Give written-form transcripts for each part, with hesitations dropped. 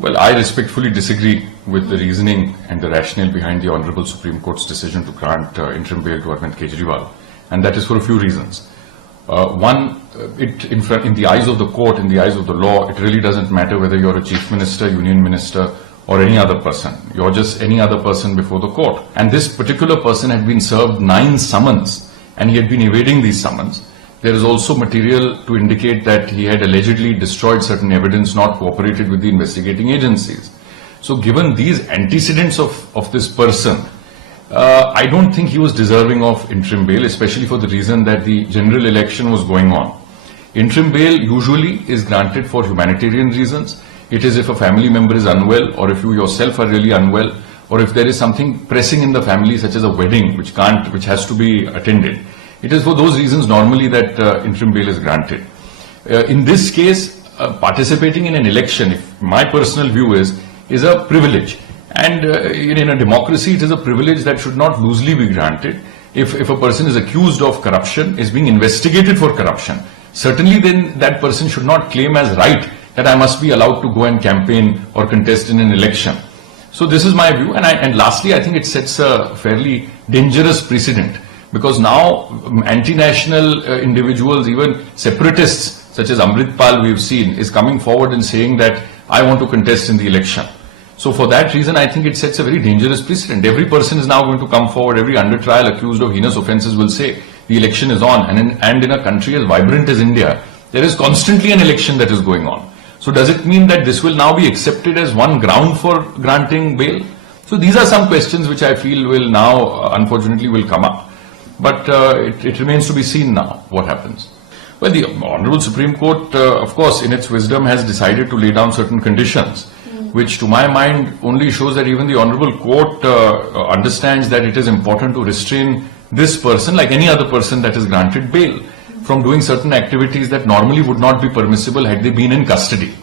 Well, I respectfully disagree with the reasoning and the rationale behind the Honorable Supreme Court's decision to grant interim bail to Arvind Kejriwal, and that is for a few reasons. One, in the eyes of the court, in the eyes of the law, it really doesn't matter whether you're a chief minister, union minister, or any other person. You're just any other person before the court. And this particular person had been served 9 summons, and he had been evading these summons. There is also material to indicate that he had allegedly destroyed certain evidence, not cooperated with the investigating agencies. So given these antecedents of this person, I don't think he was deserving of interim bail, especially for the reason that the general election was going on. Interim bail usually is granted for humanitarian reasons. It is if a family member is unwell, or if you yourself are really unwell, or if there is something pressing in the family, such as a wedding which has to be attended. It is for those reasons normally that interim bail is granted. In this case, participating in an election, my personal view is a privilege. And in a democracy, it is a privilege that should not loosely be granted. If a person is accused of corruption, is being investigated for corruption, certainly then that person should not claim as right that I must be allowed to go and campaign or contest in an election. So this is my view. And lastly, I think it sets a fairly dangerous precedent, because now anti-national individuals, even separatists such as Amritpal we've seen, is coming forward and saying that I want to contest in the election. So for that reason, I think it sets a very dangerous precedent. Every person is now going to come forward, every under trial accused of heinous offences will say the election is on. And in a country as vibrant as India, there is constantly an election that is going on. So does it mean that this will now be accepted as one ground for granting bail? So these are some questions which I feel will now, unfortunately, will come up. But it remains to be seen now what happens. Well, the Honorable Supreme Court, of course, in its wisdom, has decided to lay down certain conditions, which to my mind only shows that even the Honorable Court understands that it is important to restrain this person, like any other person that is granted bail, from doing certain activities that normally would not be permissible had they been in custody.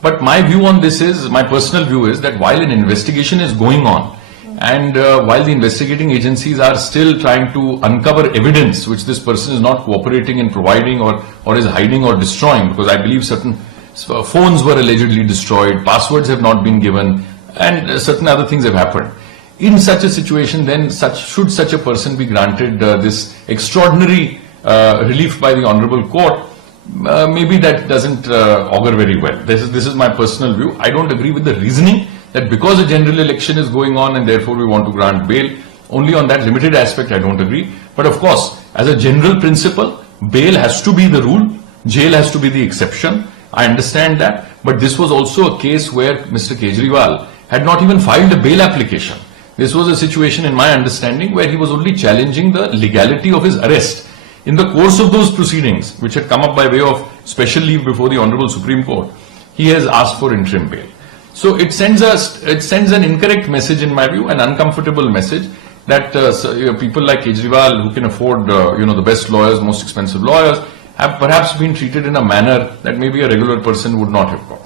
But my view on this is, my personal view is that while an investigation is going on, and while the investigating agencies are still trying to uncover evidence which this person is not cooperating in providing or is hiding or destroying, because I believe certain phones were allegedly destroyed, passwords have not been given, and certain other things have happened. In such a situation, then should such a person be granted this extraordinary relief by the Honorable Court, maybe that doesn't augur very well. This is my personal view. I don't agree with the reasoning that because a general election is going on and therefore we want to grant bail. Only on that limited aspect I don't agree. But of course, as a general principle, bail has to be the rule, jail has to be the exception. I understand that, but this was also a case where Mr. Kejriwal had not even filed a bail application. This was a situation, in my understanding, where he was only challenging the legality of his arrest. In the course of those proceedings, which had come up by way of special leave before the Honorable Supreme Court, he has asked for interim bail. So it sends an incorrect message, in my view, an uncomfortable message that people like Kejriwal, who can afford the best lawyers, most expensive lawyers, have perhaps been treated in a manner that maybe a regular person would not have got.